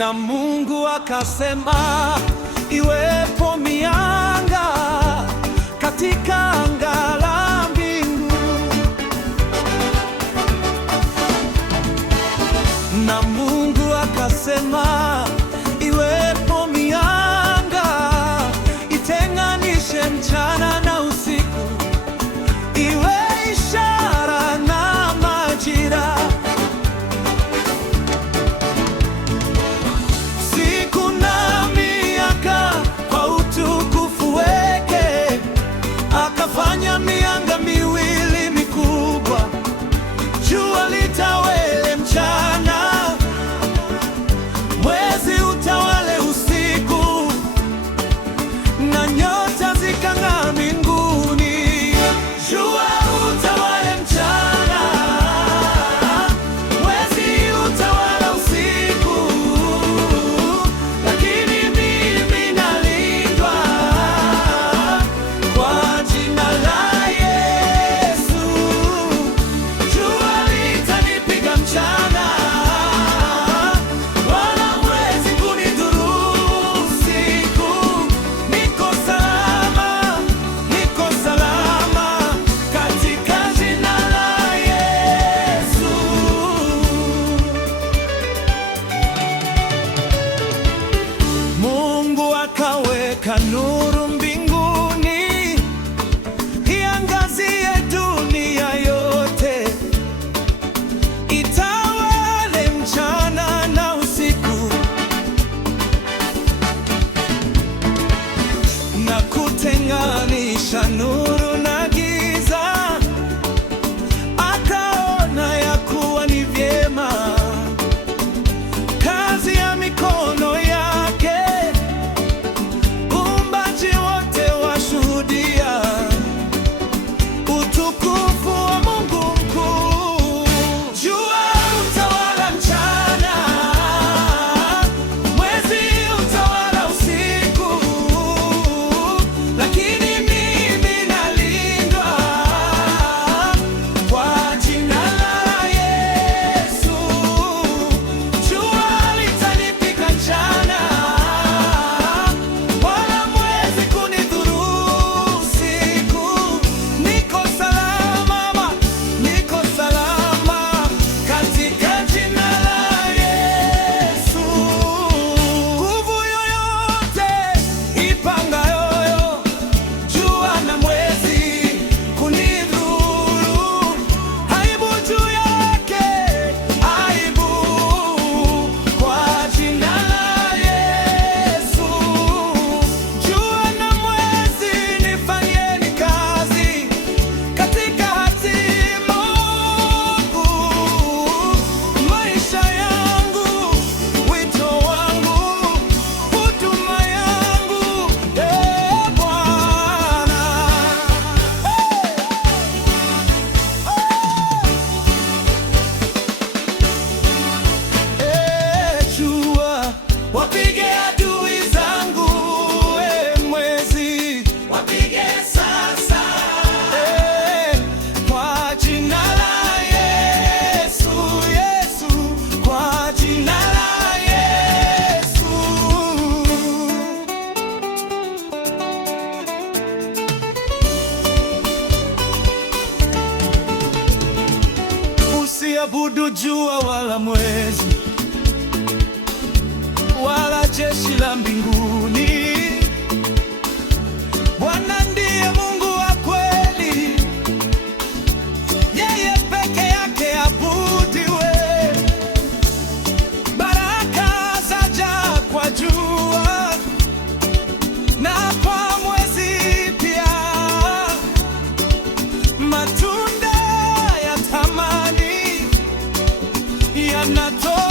Na Mungu akasema, iwepo mianga katika anga la mbingu. Na Mungu akasema, iwepo mianga itenganishe mchana na usiku, iwe ishara na majira. Akafanya mianga miwili mikubwa, jua litawale mchana, mwezi utawale usiku, na nyota zikang'aa mbinguni. Jua utawale mchana, mwezi utawale usiku, lakini mimi nalindwa kwa jina la Yesu. Jua litanipiga mchana, wala mwezi kunidhuru usiku. Niko salama, niko salama katika jina la Yesu. Mungu akaweka nuru mbinguni, iangazie dunia yote, itawale mchana na usiku, na kutenganisha nuru na giza. Akaona ya kuwa ni vyema, kazi ya mikono yake, uumbaji wote washuhudia utukufu wa Mungu mkuu. Jua utawala mchana, mwezi utawala usiku, lakini mimi nalindwa kwa jina la Yesu. Jua litanipiga mchana, wala mwezi kunidhuru usiku. Niko salama, niko salama katika jina la Yesu. Nguvu yoyote ipangayo jua na mwezi kunidhuru, aibu juu yake, aibu kwa jina la Yesu. Jua na mwezi nifanyeni kazi katika hatima yangu, maisha yangu, wito wangu, huduma yangu, Bwana. Jua wapige adui zangu, mwezi wapige sasa, kwa jina la Yesu, Yesu, kwa jina la Yesu. Usiabudu jua wala mwezi wala jeshi la mbinguni. Bwana ndiye Mungu wa kweli, yeye peke yake abudiwe. Baraka zaja kwa jua na kwa mwezi pia, matunda ya thamani yanatoka